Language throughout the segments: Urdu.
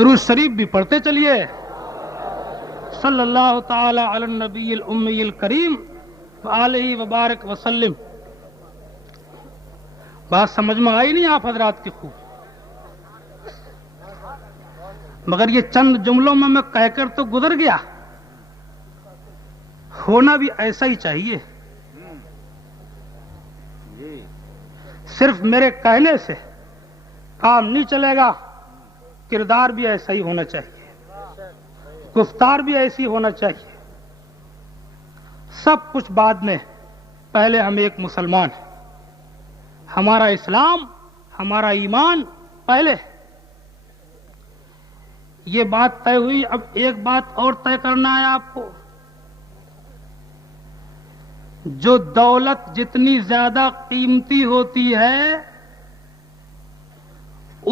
درود شریف بھی پڑھتے چلیے. صلی اللہ تعالی علی النبی الامی الکریم وآلہ وبارک وسلم. بات سمجھ میں آئی نہیں آپ حضرات کی خوب؟ مگر یہ چند جملوں میں کہہ کر تو گزر گیا. ہونا بھی ایسا ہی چاہیے. صرف میرے کہنے سے کام نہیں چلے گا. کردار بھی ایسا ہی ہونا چاہیے, گفتار بھی ایسی ہونا چاہیے. سب کچھ بعد میں, پہلے ہم ایک مسلمان ہیں. ہمارا اسلام, ہمارا ایمان پہلے. یہ بات طے ہوئی. اب ایک بات اور طے کرنا ہے آپ کو. جو دولت جتنی زیادہ قیمتی ہوتی ہے,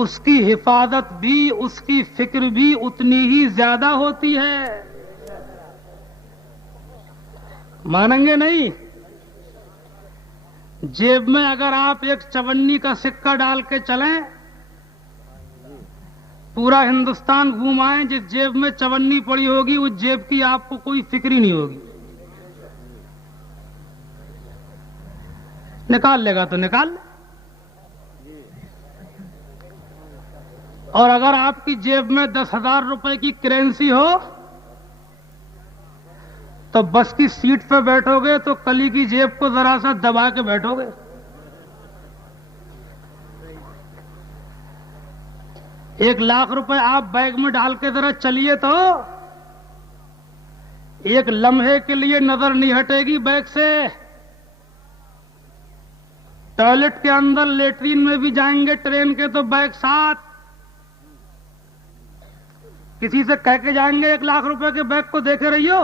اس کی حفاظت بھی, اس کی فکر بھی اتنی ہی زیادہ ہوتی ہے. مانیں گے نہیں؟ جیب میں اگر آپ ایک 54 کا سکہ ڈال کے چلیں, پورا ہندوستان گھومائیں, جس جیب میں 54 پڑی ہوگی اس جیب کی آپ کو کوئی فکر ہی نہیں ہوگی. نکال لے گا تو نکال لے. اور اگر آپ کی جیب میں 10,000 روپے کی کرنسی ہو تو بس کی سیٹ پہ بیٹھو گے تو کلی کی جیب کو ذرا سا دبا کے بیٹھو گے. ایک 1,00,000 روپے آپ بیگ میں ڈال کے ذرا چلیے تو ایک لمحے کے لیے نظر نہیں ہٹے گی بیگ سے. ٹوائلٹ کے اندر, لیٹرین میں بھی جائیں گے ٹرین کے تو بیگ ساتھ. کسی سے کہہ کے جائیں گے 1,00,000 روپے کے بیگ کو دیکھے رہیو.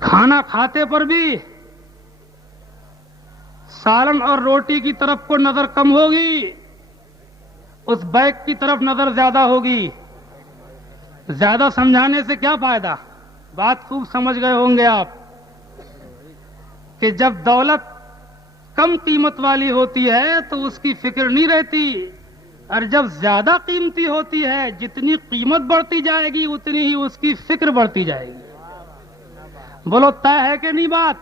کھانا کھاتے پر بھی سالن اور روٹی کی طرف کو نظر کم ہوگی, اس بیگ کی طرف نظر زیادہ ہوگی. زیادہ سمجھانے سے کیا فائدہ؟ بات خوب سمجھ گئے ہوں گے آپ کہ جب دولت کم قیمت والی ہوتی ہے تو اس کی فکر نہیں رہتی, اور جب زیادہ قیمتی ہوتی ہے, جتنی قیمت بڑھتی جائے گی اتنی ہی اس کی فکر بڑھتی جائے گی. بولو طے ہے کہ نہیں بات؟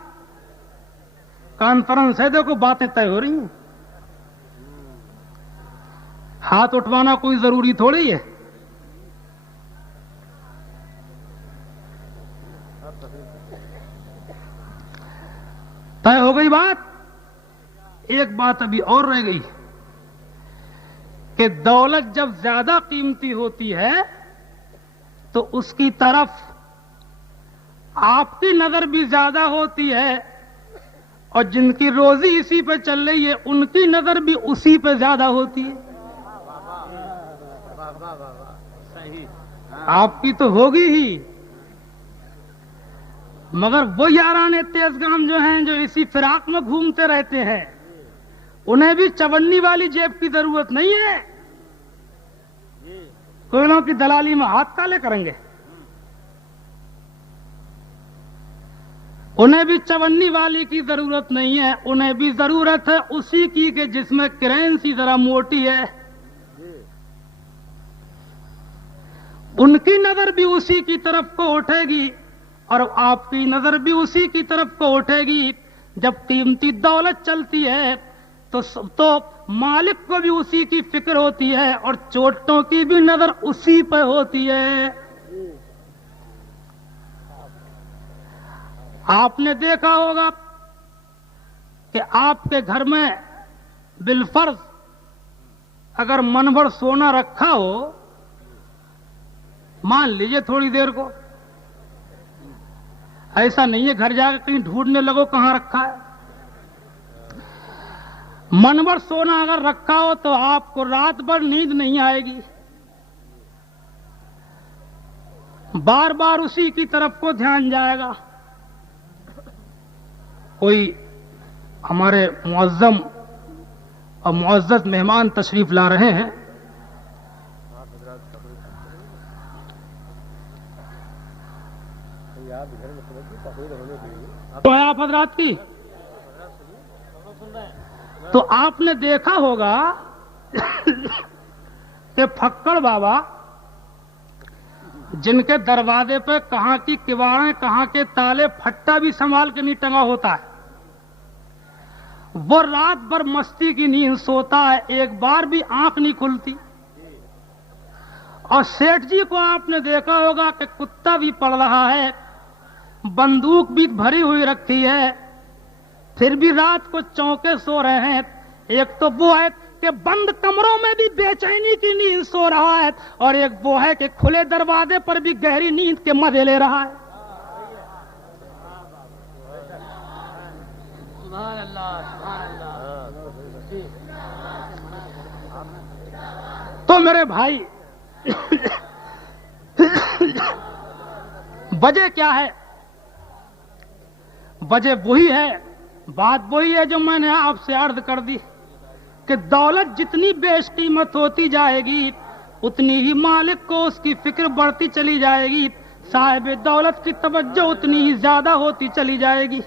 کانفرنس ہے, دیکھو باتیں طے ہو رہی ہیں. ہاتھ اٹھوانا کوئی ضروری تھوڑی ہے. طے ہو گئی بات. ایک بات ابھی اور رہ گئی کہ دولت جب زیادہ قیمتی ہوتی ہے تو اس کی طرف آپ کی نظر بھی زیادہ ہوتی ہے, اور جن کی روزی اسی پہ چل رہی ہے ان کی نظر بھی اسی پہ زیادہ ہوتی ہے. آپ کی تو ہوگی ہی, مگر وہ یاران تیز گام جو ہیں جو اسی فراق میں گھومتے رہتے ہیں, انہیں بھی 54 والی جیب کی ضرورت نہیں ہے. کوئلوں کی دلالی میں ہاتھ کالے کریں گے. انہیں بھی 54 والی کی ضرورت نہیں ہے. انہیں بھی ضرورت ہے اسی کی کہ جس میں کرنسی ذرا موٹی ہے. ان کی نظر بھی اسی کی طرف کو اٹھے گی, اور آپ کی نظر بھی اسی کی طرف کو اٹھے گی. جب قیمتی دولت چلتی ہے تو مالک کو بھی اسی کی فکر ہوتی ہے, اور چوٹوں کی بھی نظر اسی پہ ہوتی ہے. آپ نے دیکھا ہوگا کہ آپ کے گھر میں بالفرض اگر من بھر سونا رکھا ہو, مان لیجئے تھوڑی دیر کو, ایسا نہیں ہے گھر جا کے کہیں ڈھونڈنے لگو کہاں رکھا ہے. من بھر سونا اگر رکھا ہو تو آپ کو رات بھر نیند نہیں آئے گی, بار بار اسی کی طرف کو دھیان جائے گا. کوئی ہمارے معظم اور معزز مہمان تشریف لا رہے ہیں, تو ہے آپ حضرات کی تو آپ نے دیکھا ہوگا کہ پھکڑ بابا جن کے دروازے پہ کہاں کی کواڑیں کہاں کے تالے پھٹا بھی سنبھال کے نہیں ٹنگا ہوتا ہے، وہ رات بھر مستی کی نیند سوتا ہے، ایک بار بھی آنکھ نہیں کھلتی۔ اور سیٹھ جی کو آپ نے دیکھا ہوگا کہ کتا بھی پڑ رہا ہے، بندوق بھی بھری ہوئی رکھی ہے، پھر بھی رات کو چونکے سو رہے ہیں۔ ایک تو وہ ہے کہ بند کمروں میں بھی بے چینی کی نیند سو رہا ہے، اور ایک وہ ہے کہ کھلے دروازے پر بھی گہری نیند کے مزے لے رہا ہے۔ سبحان اللہ، سبحان اللہ۔ تو میرے بھائی وجہ کیا ہے؟ وجہ وہی ہے، بات وہی ہے جو میں نے آپ سے عرض کر دی کہ دولت جتنی بیش قیمت ہوتی جائے گی اتنی ہی مالک کو اس کی فکر بڑھتی چلی جائے گی، صاحب دولت کی توجہ اتنی ہی زیادہ ہوتی چلی جائے گی۔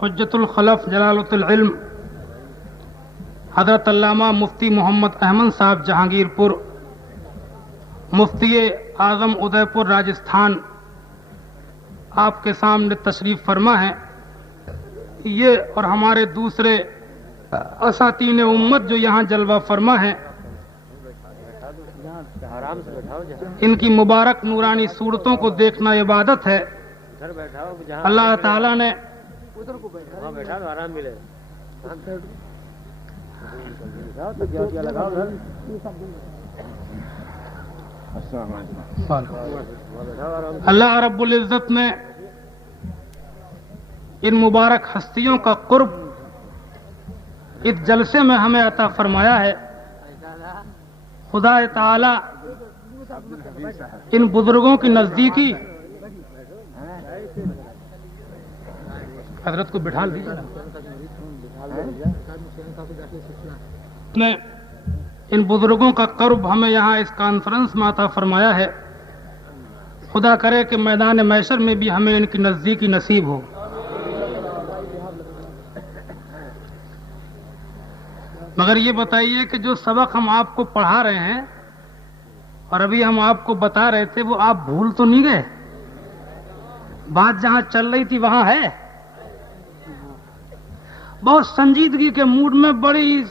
حجت الخلف جلالۃ العلم حضرت علامہ مفتی محمد احمد صاحب جہانگیر پور، مفتی اعظم ادے پور راجستھان، آپ کے سامنے تشریف فرما ہے۔ یہ اور ہمارے دوسرے اساتین امت جو یہاں جلوہ فرما ہیں، ان کی مبارک نورانی صورتوں کو دیکھنا عبادت ہے۔ اللہ تعالیٰ نے اللہ رب العزت نے ان مبارک ہستیوں کا قرب اس جلسے میں ہمیں عطا فرمایا ہے۔ خدا تعالی ان بزرگوں کی نزدیکی، حضرت کو بٹھا لیجیے، نے ان بزرگوں کا قرب ہمیں یہاں اس کانفرنس میں عطا فرمایا ہے۔ خدا کرے کہ میدان محشر میں بھی ہمیں ان کی نزدیکی نصیب ہو۔ مگر یہ بتائیے کہ جو سبق ہم آپ کو پڑھا رہے ہیں اور ابھی ہم آپ کو بتا رہے تھے، وہ آپ بھول تو نہیں گئے؟ بات جہاں چل رہی تھی وہاں ہے؟ بہت سنجیدگی کے موڈ میں، بڑی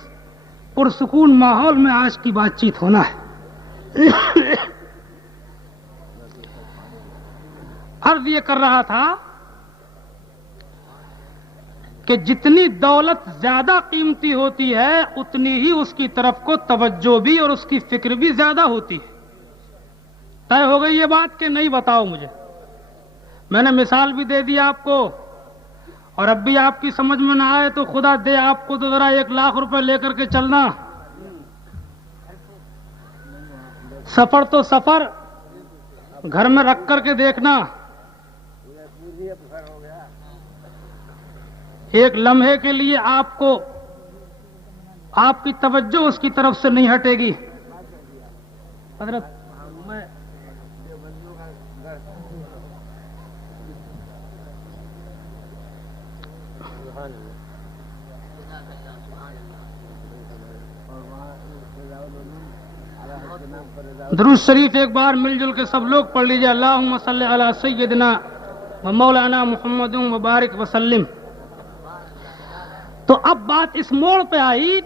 پرسکون ماحول میں آج کی بات چیت ہونا ہے۔ عرض یہ کر رہا تھا کہ جتنی دولت زیادہ قیمتی ہوتی ہے اتنی ہی اس کی طرف کو توجہ بھی اور اس کی فکر بھی زیادہ ہوتی ہے۔ طے ہو گئی یہ بات کہ نہیں؟ بتاؤ مجھے۔ میں نے مثال بھی دے دی آپ کو، اور اب بھی آپ کی سمجھ میں نہ آئے تو خدا دے آپ کو تو ذرا 1 لاکھ روپے لے کر کے چلنا۔ سفر تو سفر، گھر میں رکھ کر کے دیکھنا، ایک لمحے کے لیے آپ کو آپ کی توجہ اس کی طرف سے نہیں ہٹے گی۔ حضرت درود شریف ایک بار مل جل کے سب لوگ پڑھ لیجئے، اللہم صلی علی سیدنا و مولانا محمد مبارک وسلم۔ تو اب بات اس موڑ پہ آئی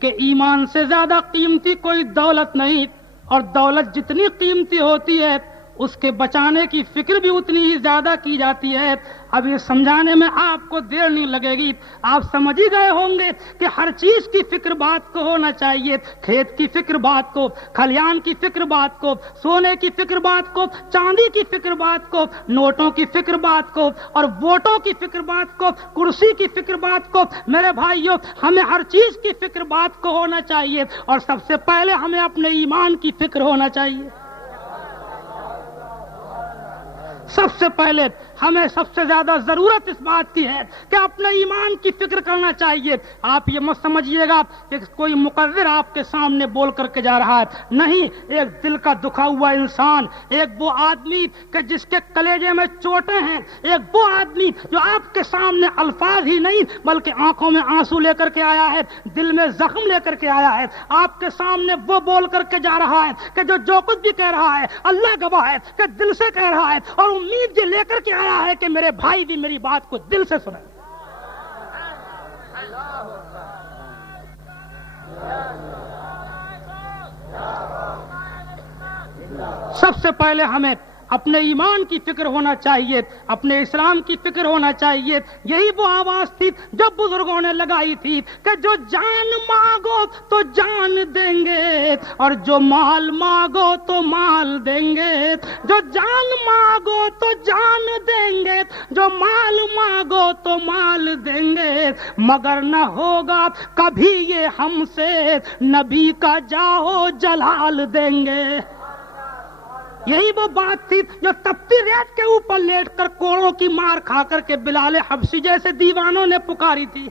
کہ ایمان سے زیادہ قیمتی کوئی دولت نہیں، اور دولت جتنی قیمتی ہوتی ہے اس کے بچانے کی فکر بھی اتنی ہی زیادہ کی جاتی ہے۔ اب یہ سمجھانے میں آپ کو دیر نہیں لگے گی، آپ سمجھ ہی گئے ہوں گے کہ ہر چیز کی فکر بات کو ہونا چاہیے، کھیت کی فکر بات کو، کھلیان کی فکر بات کو، سونے کی فکر بات کو، چاندی کی فکر بات کو، نوٹوں کی فکر بات کو، اور ووٹوں کی فکر بات کو، کرسی کی فکر بات کو۔ میرے بھائیوں، ہمیں ہر چیز کی فکر بات کو ہونا چاہیے، اور سب سے پہلے ہمیں اپنے ایمان کی فکر ہونا چاہیے۔ سب سے پہلے ہمیں سب سے زیادہ ضرورت اس بات کی ہے کہ اپنے ایمان کی فکر کرنا چاہیے۔ آپ یہ مت سمجھیے گا کہ کوئی مقرر آپ کے سامنے بول کر کے جا رہا ہے، نہیں، ایک دل کا دکھا ہوا انسان، ایک وہ آدمی کہ جس کے کلیجے میں چوٹیں ہیں، ایک وہ آدمی جو آپ کے سامنے الفاظ ہی نہیں بلکہ آنکھوں میں آنسو لے کر کے آیا ہے، دل میں زخم لے کر کے آیا ہے، آپ کے سامنے وہ بول کر کے جا رہا ہے کہ جو کچھ بھی کہہ رہا ہے اللہ گواہ ہے کہ دل سے کہہ رہا ہے، اور امید یہ لے کر کے آیا ہے کہ میرے بھائی بھی میری بات کو دل سے سنیں۔ سب سے پہلے ہمیں اپنے ایمان کی فکر ہونا چاہیے، اپنے اسلام کی فکر ہونا چاہیے۔ یہی وہ آواز تھی جو بزرگوں نے لگائی تھی کہ جو جان مانگو تو جان دیں گے، اور جو مال مانگو تو مال دیں گے۔ جو جان مانگو تو جان دیں گے، جو مال مانگو تو مال دیں گے، مگر نہ ہوگا کبھی یہ ہم سے نبی کا جاؤ جلال دیں گے۔ یہی وہ بات تھی جو تپتی ریت کے اوپر لیٹ کر کوڑوں کی مار کھا کر کے بلال حبشی جیسے دیوانوں نے پکاری تھی۔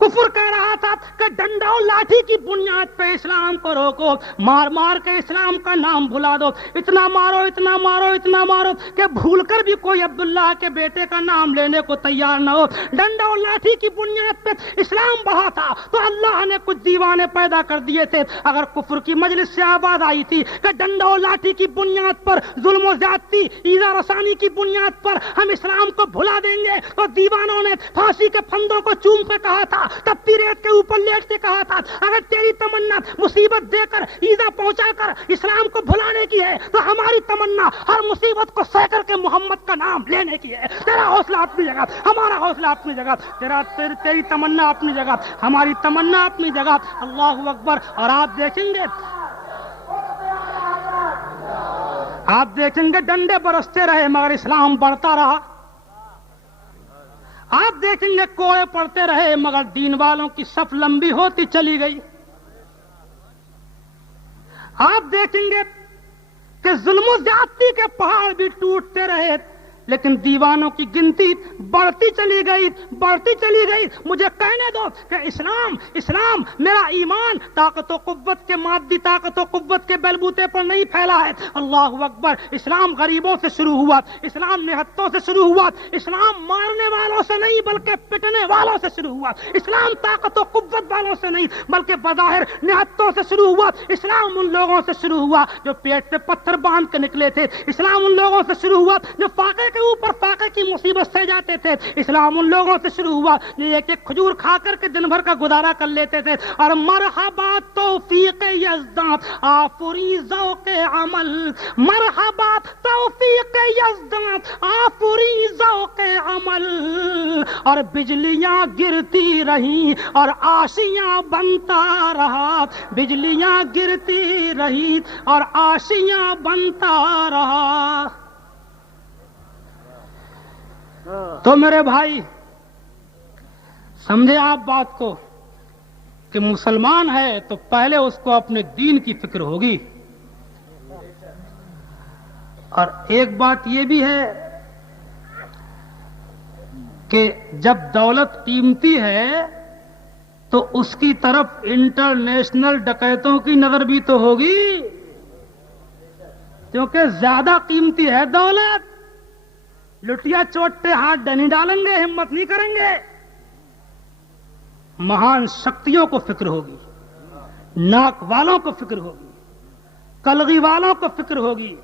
کفر کہہ رہا تھا کہ ڈنڈا و لاٹھی کی بنیاد پہ اسلام کو روکو، مار مار کے اسلام کا نام بھلا دو، اتنا مارو اتنا مارو اتنا مارو کہ بھول کر بھی کوئی عبداللہ کے بیٹے کا نام لینے کو تیار نہ ہو۔ ڈنڈا و لاٹھی کی بنیاد پہ اسلام بڑھا تھا تو اللہ نے کچھ دیوانے پیدا کر دیے تھے۔ اگر کفر کی مجلس سے آواز آئی تھی کہ ڈنڈا و لاٹھی کی بنیاد پر، ظلم و زیادتی، ایذا رسانی کی بنیاد پر ہم اسلام کو بھلا دیں گے، تو دیوانوں نے پھانسی کے پھندوں کو چوم کے کہا تھا، تپتی ریت کے اوپر لیٹ کے کہا تھا، اگر تیری تمنا مصیبت دے کر، ایذا پہنچا کر اسلام کو بھلانے کی ہے تو ہماری تمنا ہر مصیبت کو سہ کر کے محمد کا نام لینے کی ہے۔ تیرا حوصلہ اپنی جگہ، ہمارا حوصلہ اپنی جگہ، تیری تمنا اپنی جگہ، ہماری تمنا اپنی جگہ۔ اللہ اکبر۔ اور آپ دیکھیں گے ڈنڈے برستے رہے مگر اسلام بڑھتا رہا۔ آپ دیکھیں گے کوڑے پڑتے رہے مگر دین والوں کی صف لمبی ہوتی چلی گئی۔ آپ دیکھیں گے کہ ظلم و زیادتی کے پہاڑ بھی ٹوٹتے رہے لیکن دیوانوں کی گنتی بڑھتی چلی گئی، بڑھتی چلی گئی۔ مجھے کہنے دو کہ اسلام میرا ایمان طاقت و قوت کے، مادی طاقت و قوت کے بلبوتے پر نہیں پھیلا ہے۔ اللہ اکبر۔ اسلام غریبوں سے شروع ہوا، اسلام نہتوں سے شروع ہوا، اسلام مارنے والوں سے نہیں بلکہ پٹنے والوں سے شروع ہوا، اسلام طاقت و قوت والوں سے نہیں بلکہ بظاہر نہتوں سے شروع ہوا۔ اسلام ان لوگوں سے شروع ہوا جو پیٹ پہ پتھر باندھ کے نکلے تھے، اسلام ان لوگوں سے شروع ہوا جو فاقے کے اوپر فاقے کی مصیبت سہ جاتے تھے، اسلام ان لوگوں سے شروع ہوا جو ایک ایک کھجور کھا کر کے دن بھر کا گزارا کر لیتے تھے۔ اور مرحبا توفیق یزداں آفری ذوق عمل، مرحبا توفیق یزداں آفری ذوق عمل، اور بجلیاں گرتی رہیں اور آشیاں بنتا رہا، بجلیاں گرتی رہیں اور آشیاں بنتا رہا۔ تو میرے بھائی سمجھے آپ بات کو کہ مسلمان ہے تو پہلے اس کو اپنے دین کی فکر ہوگی۔ اور ایک بات یہ بھی ہے کہ جب دولت قیمتی ہے تو اس کی طرف انٹرنیشنل ڈکیتوں کی نظر بھی تو ہوگی، کیونکہ زیادہ قیمتی ہے دولت۔ لٹیا چوٹے ہاتھ نہیں ڈالیں گے، ہمت نہیں کریں گے۔ مہان شکتیوں کو فکر ہوگی، ناک والوں کو فکر ہوگی، کلغی والوں کو فکر ہوگی،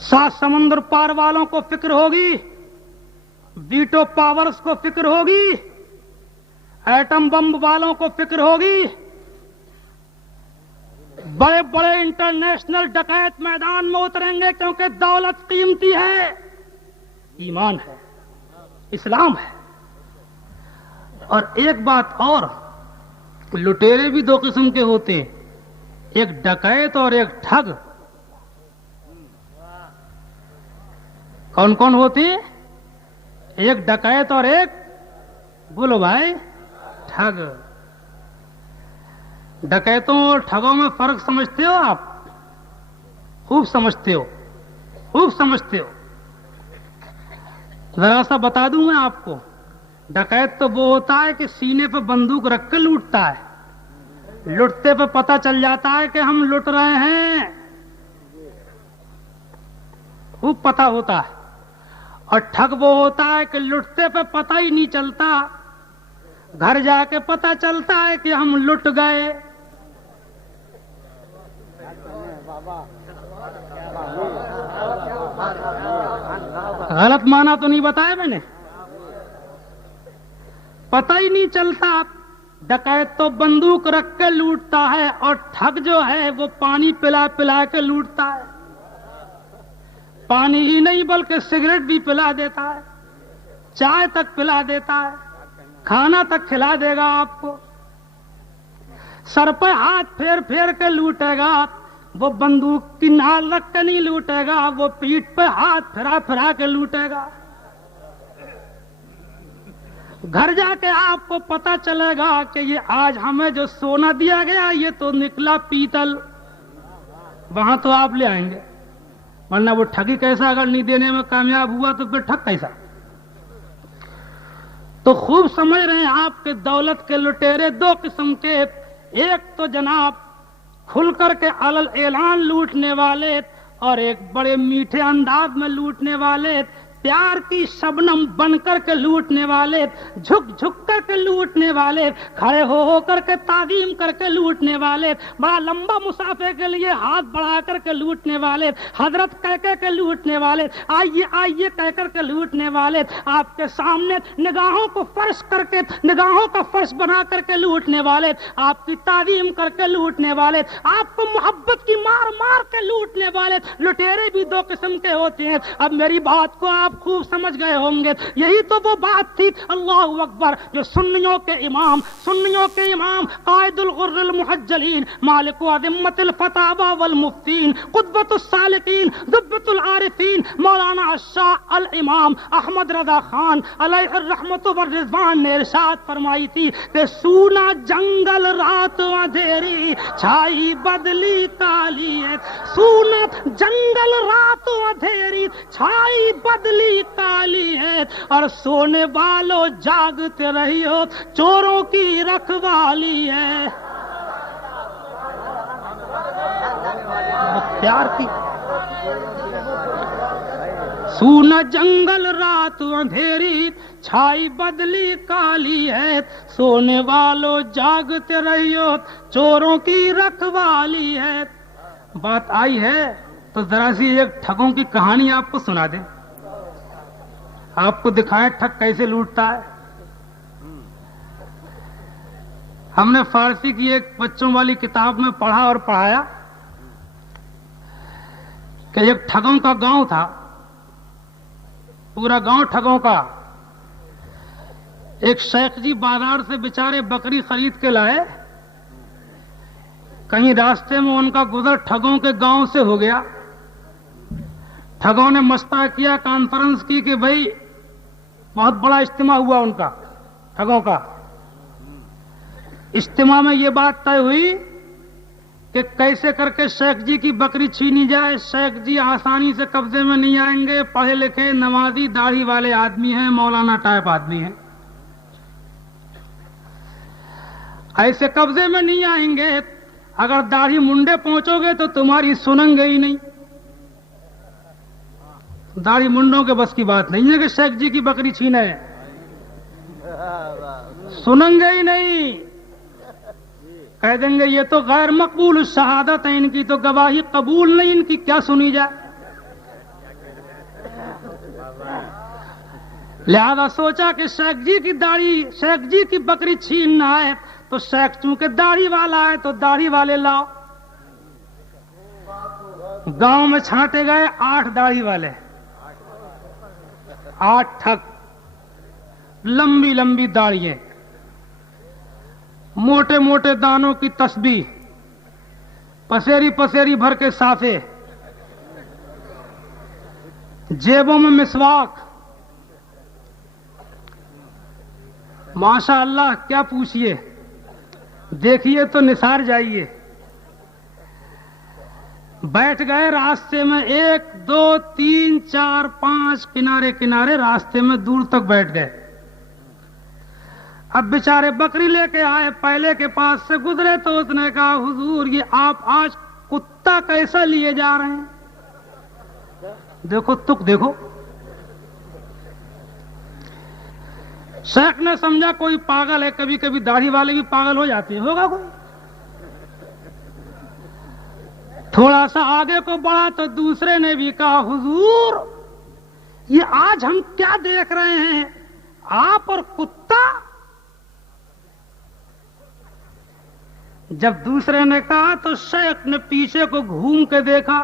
سات سمندر پار والوں کو فکر ہوگی، ویٹو پاورز کو فکر ہوگی، ایٹم بم والوں کو فکر ہوگی، بڑے بڑے انٹرنیشنل ڈکیت میدان میں اتریں گے کیونکہ دولت قیمتی ہے، ایمان ہے، اسلام ہے۔ اور ایک بات اور، لٹیرے بھی دو قسم کے ہوتے ہیں، ایک ڈکیت اور ایک ٹھگ۔ کون کون ہوتے ہیں؟ ایک ڈکیت اور ایک، بولو بھائی، ٹھگ۔ ڈکیتوں اور ٹھگوں میں فرق سمجھتے ہو آپ؟ خوب سمجھتے ہو، خوب سمجھتے ہو۔ ذرا سا بتا دوں میں آپ کو، ڈکیت تو وہ ہوتا ہے کہ سینے پہ بندوق رکھ کے لوٹتا ہے، لٹتے پہ پتہ چل جاتا ہے کہ ہم لٹ رہے ہیں، خوب پتہ ہوتا ہے۔ اور ٹھگ وہ ہوتا ہے کہ لٹتے پہ پتہ ہی نہیں چلتا، گھر جا کے پتہ چلتا ہے کہ ہم لٹ گئے۔ غلط معنی تو نہیں بتایا میں نے؟ پتہ ہی نہیں چلتا۔ ڈکیت تو بندوق رکھ کے لوٹتا ہے، اور ٹھگ جو ہے وہ پانی پلا پلا کے لوٹتا ہے۔ پانی ہی نہیں بلکہ سگریٹ بھی پلا دیتا ہے، چائے تک پلا دیتا ہے، کھانا تک کھلا دے گا آپ کو۔ سر پہ ہاتھ پھیر پھیر کے لوٹے گا، وہ بندوق کی نال رکھ کے نہیں لوٹے گا، وہ پیٹھ پہ ہاتھ پھرا پھرا کے لوٹے گا۔ گھر جا کے آپ کو پتہ چلے گا کہ یہ آج ہمیں جو سونا دیا گیا یہ تو نکلا پیتل، وہاں تو آپ لے آئیں گے، ورنہ وہ ٹھگی کیسا اگر نہیں دینے میں کامیاب ہوا تو پھر ٹھگ کیسا؟ تو خوب سمجھ رہے ہیں آپ کے دولت کے لٹیرے دو قسم کے، ایک تو جناب کھل کر کے علل اعلان لوٹنے والے، اور ایک بڑے میٹھے انداز میں لوٹنے والے، پیار کی شبنم بن کر کے لوٹنے والے، جھک جھک کر کے لوٹنے والے، کھڑے ہو کر کے تعظیم کر کے لوٹنے والے، بڑا لمبا مسافے کے لیے ہاتھ بڑھا کر کے لوٹنے والے، حضرت کہہ کے لوٹنے والے، آئیے آئیے کہہ کر کے لوٹنے والے، آپ کے سامنے نگاہوں کو فرش کر کے، نگاہوں کا فرش بنا کر کے لوٹنے والے، آپ کی تعظیم کر کے لوٹنے والے، آپ کو محبت کی مار مار کے لوٹنے والے۔ لٹیرے بھی دو قسم کے ہوتے ہیں۔ اب میری بات کو آپ خوب سمجھ گئے ہوں گے، یہی تو وہ بات تھی، اللہ اکبر، جو سنیوں کے امام قائد الغر المحجلین، مالک ذمۃ الفتاوی والمفتین، قطبۃ السالکین، ذبۃ العارفین، مولانا الشاہ الامام احمد رضا خان علیہ الرحمۃ والرضوان نے ارشاد فرمائی تھی کہ سونا جنگل رات اندھیری چھائی بدلی کالی ہے، سونا جنگل رات اندھیری چھائی بدلی کالی ہے، اور سونے والوں جاگتے رہیو چوروں کی رکھوالی ہے۔ پیار کی سونا جنگل رات اندھیری چھائی بدلی کالی ہے، سونے والوں جاگتے رہیو چوروں کی رکھوالی ہے۔ بات آئی ہے تو ذرا سی ایک ٹھگوں کی کہانی آپ کو سنا دیں، آپ کو دکھائیں ٹھگ کیسے لوٹتا ہے۔ ہم نے فارسی کی ایک بچوں والی کتاب میں پڑھا اور پڑھایا کہ ایک ٹھگوں کا گاؤں تھا، پورا گاؤں ٹھگوں کا۔ ایک شیخ جی بازار سے بیچارے بکری خرید کے لائے، کہیں راستے میں ان کا گزر ٹھگوں کے گاؤں سے ہو گیا۔ ٹھگوں نے مشورہ کیا، کانفرنس کی کہ بھائی بہت بڑا اجتماع ہوا ان کا، ٹھگوں کا۔ اجتماع میں یہ بات طے ہوئی کہ کیسے کر کے شیخ جی کی بکری چھینی جائے۔ شیخ جی آسانی سے قبضے میں نہیں آئیں گے، پڑھے لکھے نمازی داڑھی والے آدمی ہیں، مولانا ٹائپ آدمی ہیں، ایسے قبضے میں نہیں آئیں گے۔ اگر داڑھی منڈے پہنچو گے تو تمہاری سنیں گے ہی نہیں، داڑھی منڈوں کے بس کی بات نہیں ہے کہ شیخ جی کی بکری چھینے، سنیں گے ہی نہیں، کہہ دیں گے یہ تو غیر مقبول شہادت ہے، ان کی تو گواہی قبول نہیں، ان کی کیا سنی جائے۔ لہذا سوچا کہ شیخ جی کی داڑھی، شیخ جی کی بکری چھیننا ہے تو شیخ چونکہ داڑھی والا ہے تو داڑھی والے لاؤ۔ گاؤں میں چھانٹے گئے 8 داڑھی والے، 8 ٹھگ، لمبی لمبی داڑھییں، موٹے موٹے دانوں کی تسبیح، پسیری پسیری بھر کے صافے، جیبوں میں مسواک، ماشاء اللہ کیا پوچھئے، دیکھیے تو نثار جائیے۔ بیٹھ گئے راستے میں، 1 2 3 4 5 کنارے کنارے راستے میں دور تک بیٹھ گئے۔ اب بیچارے بکری لے کے آئے، پہلے کے پاس سے گزرے تو اس نے کہا حضور یہ آپ آج کتا کیسا لیے جا رہے ہیں؟ دیکھو تک دیکھو۔ شیخ نے سمجھا کوئی پاگل ہے، کبھی کبھی داڑھی والے بھی پاگل ہو جاتے ہیں، ہوگا کوئی۔ تھوڑا سا آگے کو بڑھا تو دوسرے نے بھی کہا حضور یہ آج ہم کیا دیکھ رہے ہیں، آپ اور کتا؟ جب دوسرے نے کہا تو شیخ نے پیچھے کو گھوم کے دیکھا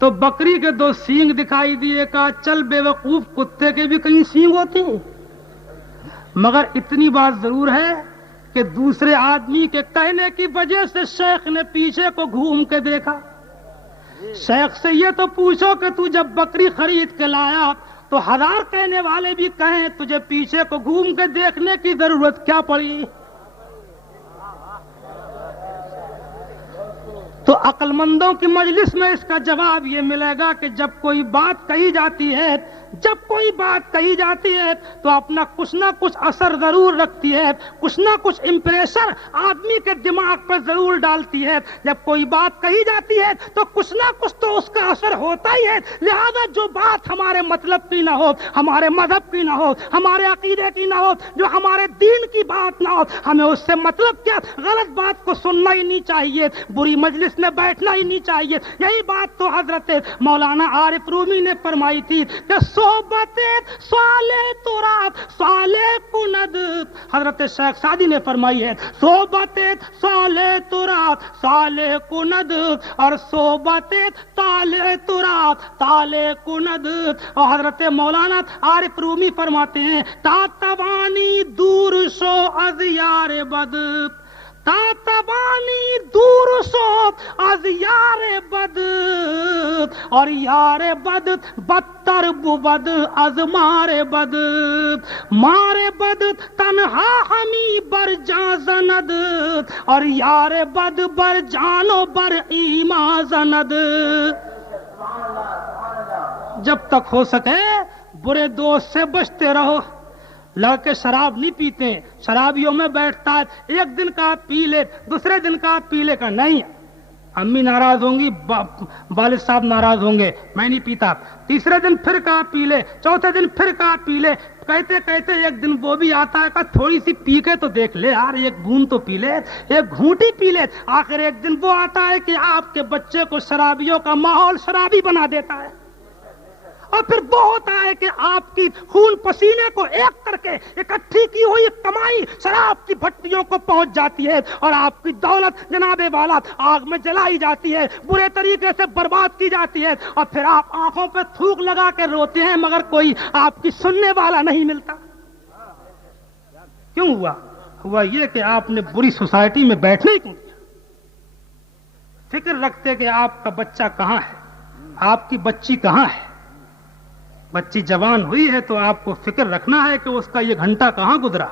تو بکری کے 2 سینگ دکھائی دیے، کہا چل بے وقوف، کتے کے بھی کہیں سینگ ہوتی ہیں؟ مگر اتنی بات ضرور ہے کہ دوسرے آدمی کے کہنے کی وجہ سے شیخ نے پیچھے کو گھوم کے دیکھا۔ شیخ سے یہ تو پوچھو کہ تو جب بکری خرید کے لایا تو 1000 کہنے والے بھی کہیں، تجھے پیچھے کو گھوم کے دیکھنے کی ضرورت کیا پڑی؟ تو عقل مندوں کی مجلس میں اس کا جواب یہ ملے گا کہ جب کوئی بات کہی جاتی ہے، تو اپنا کچھ نہ کچھ اثر ضرور رکھتی ہے، کچھ نہ کچھ امپریشر آدمی کے دماغ پر ضرور ڈالتی ہے۔ جب کوئی بات کہی جاتی ہے تو کچھ نہ کچھ تو اس کا اثر ہوتا ہی ہے۔ لہذا جو بات ہمارے مطلب کی نہ ہو، ہمارے مذہب کی نہ ہو، ہمارے عقیدے کی نہ ہو، جو ہمارے دین کی بات نہ ہو، ہمیں اس سے مطلب کیا؟ غلط بات کو سننا ہی نہیں چاہیے، بری مجلس میں بیٹھنا ہی نہیں چاہیے۔ یہی بات تو حضرت مولانا عارف رومی نے فرمائی تھی کہ صحبت صالح تراب صالح کند، حضرت شیخ سعدی نے فرمائی ہے صحبت صالح تراب صالح کند، اور صحبت طالع تراب طالع کند۔ اور حضرت مولانا عارف رومی فرماتے ہیں تاتوانی دور شو از یار بد، تاتوانی دور شو از یار بد، اور یار بد بدتر بود از مار بد، مار بد تنہا ہمی بر جان زند، اور یار بد بر جان و بر ایمان زند۔ جب تک ہو سکے برے دوست سے بچتے رہو۔ لڑکے شراب نہیں پیتے، شرابیوں میں بیٹھتا ہے، ایک دن کا پی لے، دوسرے دن کا پی لے کا نہیں، امی ناراض ہوں گی، والد صاحب ناراض ہوں گے، میں نہیں پیتا، تیسرے دن پھر کا پی لے، چوتھے دن پھر کا پی لے، کہتے کہتے ایک دن وہ بھی آتا ہے کہ تھوڑی سی پی کے تو دیکھ لے یار، ایک بوند تو پی لے، ایک گھونٹی پی لے۔ آخر ایک دن وہ آتا ہے کہ آپ کے بچے کو شرابیوں کا ماحول شرابی بنا دیتا ہے، اور پھر وہ ہوتا ہے کہ آپ کی خون پسینے کو ایک کر کے اکٹھی کی ہوئی کمائی شراب کی بھٹیوں کو پہنچ جاتی ہے، اور آپ کی دولت جناب والا آگ میں جلائی جاتی ہے، برے طریقے سے برباد کی جاتی ہے، اور پھر آپ آنکھوں پہ تھوک لگا کے روتے ہیں مگر کوئی آپ کی سننے والا نہیں ملتا۔ کیوں ہوا؟ ہوا یہ کہ آپ نے بری سوسائٹی میں بیٹھنے ہی کیوں دیا؟ فکر رکھتے کہ آپ کا بچہ کہاں ہے، آپ کی بچی کہاں ہے۔ بچی جوان ہوئی ہے تو آپ کو فکر رکھنا ہے کہ اس کا یہ گھنٹہ کہاں گزرا،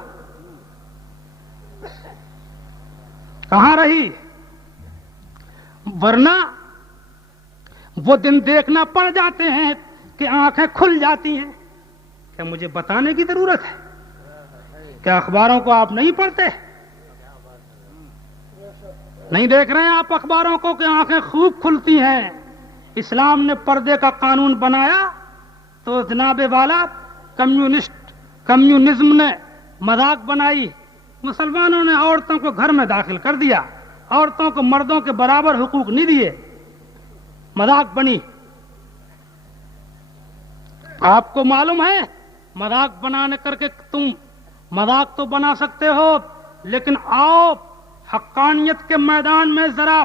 کہاں رہی، ورنہ وہ دن دیکھنا پڑ جاتے ہیں کہ آنکھیں کھل جاتی ہیں۔ کیا مجھے بتانے کی ضرورت ہے؟ کیا اخباروں کو آپ نہیں پڑھتے؟ نہیں دیکھ رہے ہیں آپ اخباروں کو کہ آنکھیں خوب کھلتی ہیں؟ اسلام نے پردے کا قانون بنایا تو جناب والا کمیونزم نے مذاق بنائی، مسلمانوں نے عورتوں کو گھر میں داخل کر دیا، عورتوں کو مردوں کے برابر حقوق نہیں دیے، مذاق بنی۔ آپ کو معلوم ہے مذاق بنانے کر کے تم مذاق تو بنا سکتے ہو، لیکن آؤ حقانیت کے میدان میں ذرا